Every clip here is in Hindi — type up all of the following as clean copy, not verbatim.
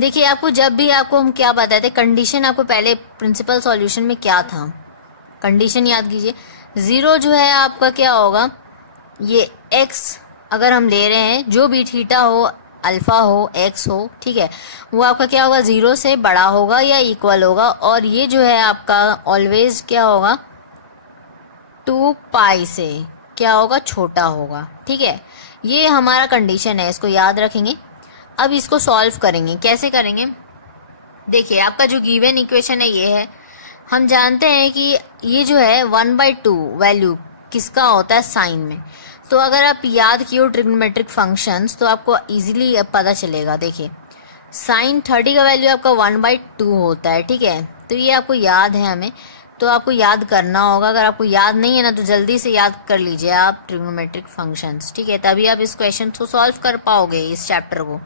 देखिए आपको जब भी आपको हम क्या बताए थे, कंडीशन आपको पहले प्रिंसिपल सॉल्यूशन में क्या था, कंडीशन याद कीजिए। 0 जो है आपका क्या होगा, ये x अगर हम ले रहे हैं, जो भी थीटा हो, अल्फा हो, x हो, ठीक है, वो आपका क्या होगा, 0 से बड़ा होगा या इक्वल होगा, और ये जो है आपका ऑलवेज क्या होगा, 2 पाई से क्या होगा, छोटा होगा। ठीक है, ये हमारा कंडीशन है, इसको याद रखेंगे। अब इसको सॉल्व करेंगे, कैसे करेंगे, देखिए आपका जो गिवन इक्वेशन है ये है, हम जानते हैं कि ये जो है 1/2 वैल्यू किसका होता है, साइन में। तो अगर आप याद किए ट्रिग्नोमेट्रिक फंक्शंस तो आपको इजीली पता चलेगा। देखिए साइन 30 का वैल्यू आपका 1/2 होता है, ठीक है, तो ये आपको याद है हमें, तो आपको याद करना होगा। अगर आपको याद नहीं है ना तो जल्दी से याद कर लीजिए आप ट्रिग्नोमेट्रिक फंक्शंस, ठीक है, तभी आप इस क्वेश्चन को सॉल्व कर पाओगे, इस चैप्टर को।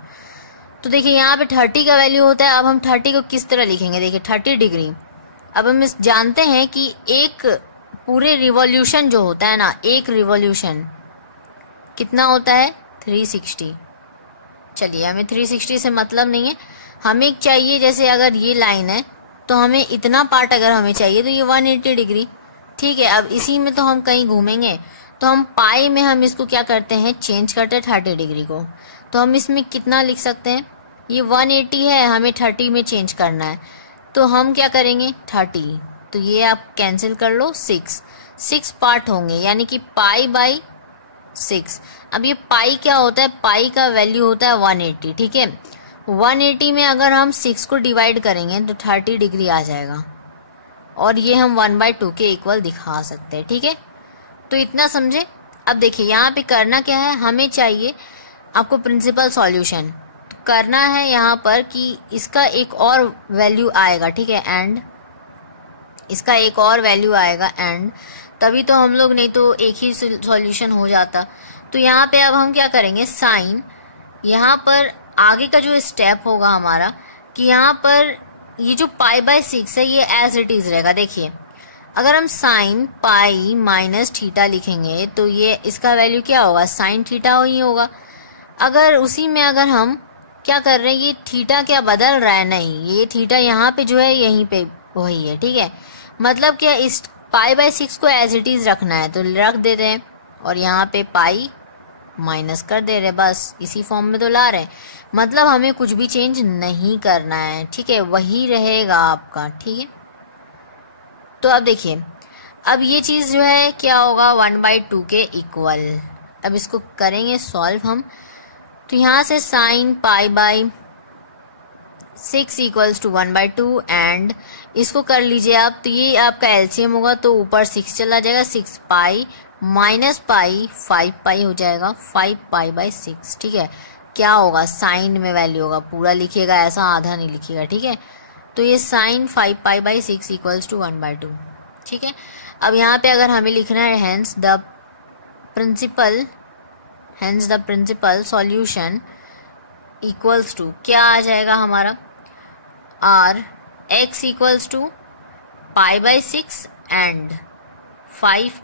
तो देखिए यहाँ पे 30 का वैल्यू होता है। अब हम 30 को किस तरह लिखेंगे, देखिए 30 डिग्री। अब हम इस जानते हैं कि एक पूरे रिवॉल्यूशन जो होता है ना, एक रिवॉल्यूशन कितना होता है, 360। चलिए हमें 360 से मतलब नहीं है, हमें चाहिए जैसे अगर ये लाइन है तो हमें इतना पार्ट अगर हमें चाहिए तो ये 180 डिग्री, ठीक है। अब इसी में तो हम कहीं घूमेंगे तो हम पाई में हम इसको क्या करते हैं, चेंज करते हैं 30 डिग्री को। तो हम इसमें कितना लिख सकते हैं, ये 180 है, हमें 30 में चेंज करना है, तो हम क्या करेंगे 30, तो ये आप कैंसिल कर लो, 6 पार्ट होंगे, यानी कि पाई/6। अब ये पाई क्या होता है, पाई का वैल्यू होता है 180, ठीक है। 180 में अगर हम 6 को डिवाइड करेंगे तो 30 डिग्री आ जाएगा, और ये हम 1/2 के इक्वल दिखा सकते हैं, ठीक है। तो इतना समझे। अब देखिए यहाँ पे करना क्या है, हमें चाहिए आपको प्रिंसिपल सॉल्यूशन करना है यहाँ पर कि इसका एक और वैल्यू आएगा, ठीक है, एंड इसका एक और वैल्यू आएगा एंड, तभी तो हम लोग, नहीं तो एक ही सॉल्यूशन हो जाता। तो यहाँ पे अब हम क्या करेंगे, साइन, यहाँ पर आगे का जो स्टेप होगा हमारा कि यहाँ पर ये जो पाई/6 है ये एज इट इज रहेगा। देखिए अगर हम साइन पाई माइनस थीटा लिखेंगे तो ये इसका वैल्यू क्या होगा, साइन थीटा ही होगा। अगर उसी में अगर हम क्या कर रहे हैं, ये थीटा क्या बदल रहा है, नहीं, ये थीटा यहाँ पे जो है यहीं पे वही है, ठीक है। मतलब क्या, इस पाई/6 को एज इट इज रखना है तो रख देते हैं, और यहाँ पे पाई माइनस कर दे रहे, बस इसी फॉर्म में तो ला रहे हैं। मतलब हमें कुछ भी चेंज नहीं करना है, ठीक है, वही रहेगा आपका, ठीक है। तो अब देखिए, अब ये चीज जो है क्या होगा, 1/2 के इक्वल। अब इसको करेंगे सॉल्व हम, तो यहाँ से साइन पाई/6 इक्वल्स टू 1/2 एंड इसको कर लीजिए आप, तो ये आपका एलसीएम होगा, तो ऊपर 6 चला जाएगा, 6 पाई माइनस पाई 5 पाई हो जाएगा, 5 पाई/6, ठीक है। क्या होगा, साइन में वैल्यू होगा, पूरा लिखिएगा ऐसा, आधा नहीं लिखिएगा, ठीक है। तो ये साइन 5 पाई/6 इक्वल्स टू 1/2, ठीक है। अब यहाँ पे अगर हमें लिखना है hence the principal solution equals to, क्या आ जाएगा हमारा, आर एक्स इक्वल्स टू पाई/6 एंड 5